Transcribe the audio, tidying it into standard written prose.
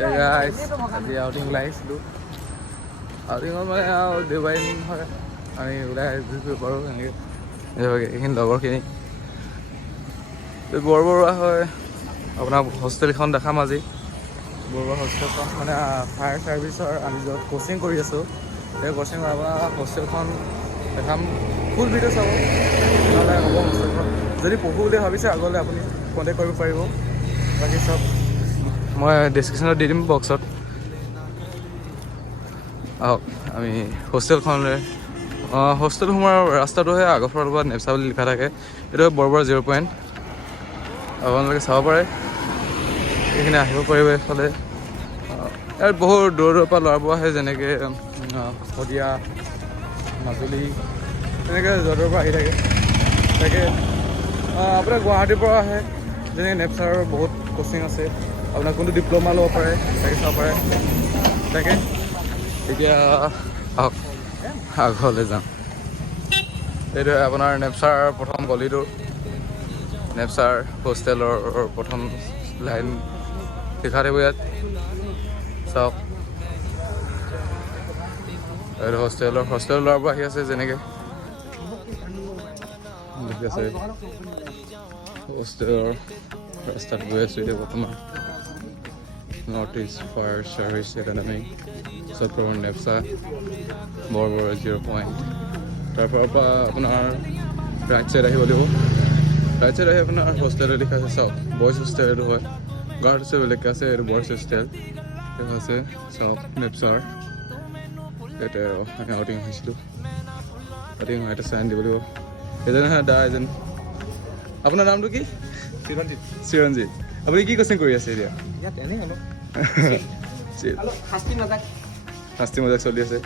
গাইছ আজি আউটিং ওলাই আহিছিলোঁ আউটিঙত মানে আৰু দেওবাৰী হয় আমি ওলাই আহিছোঁ বাৰু এনেকৈ এইখিনি লগৰখিনি বৰবৰুৱা হয় আপোনাৰ হোষ্টেলখন দেখাম আজি বৰবৰুৱা হোষ্টেলখন মানে ফায়াৰ ছাৰ্ভিচৰ আমি য'ত কোচিং কৰি আছোঁ সেই কোচিঙৰ আপোনাৰ হোষ্টেলখন দেখাম ফুল ভিডিঅ' চাব নহ'লে হ'ব হোষ্টেলখন যদি পঢ়ো বুলি ভাবিছে আগলৈ আপুনি কণ্টেক্ট কৰিব পাৰিব বাকী চব মই ডেছক্ৰিপশ্যনত দি দিম বক্সত আহক আমি হোষ্টেলখনলৈ হোষ্টেল সোমোৱাৰ ৰাস্তাটোহে আগৰ ফালৰ পৰা নেপচা বুলি লিখা থাকে এইটো বৰবৰুৱা 0 পইণ্ট আপোনালোকে চাব পাৰে এইখিনি আহিব পাৰিব এইফালে ইয়াত বহুত দূৰৰ দূৰৰ পৰা ল'ৰাবোৰ আহে যেনেকৈ শদিয়া মাজুলী তেনেকৈ য'ৰ পৰা আহি থাকে তাকে আপোনাৰ গুৱাহাটীৰ পৰা আহে যেনেকৈ নেপচাৰৰ বহুত কোচিং আছে আপোনাৰ কোনটো ডিপ্ল'মা ল'ব পাৰে তাকে চাব পাৰে তাকে এতিয়া আহক আগলৈ যাম এইটোৱে আপোনাৰ নেপচাৰ প্ৰথম গলিটো নেপচাৰ হোষ্টেলৰ প্ৰথম লাইন লিখা থাকিব ইয়াত চাওক এইটো হোষ্টেলৰ ল'ৰাবোৰ আহি আছে যেনেকৈ ঠিক আছে হোষ্টেলৰ ৰাস্তাত গৈ আছোঁ এতিয়া বৰ্তমান north east fire service academy চত্বৰ নেপচা বৰবৰুৱা 0 পইণ্ট তাৰপৰা আপোনাৰ ৰাইট ছাইড আহিব লাগিব ৰাইট ছাইড আহি আপোনাৰ হোষ্টেল লিখা আছে চাওক বইজ হোষ্টেল এইটো হয় গাৰ্ড হোষ্টেল বেলেগকৈ আছে এইটো বইজ হোষ্টেল এইটো আছে চাওক নেপচাৰ ইয়াতে আমি আউটিং হৈছিলোঁ আউটিং হয় এটা চাইন দিব লাগিব এজনে হয় দা এজন আপোনাৰ নামটো কি চিৰঞ্জিত আপুনি কি কোচিং কৰি আছে এতিয়া শাস্তি মজাক চলি আছে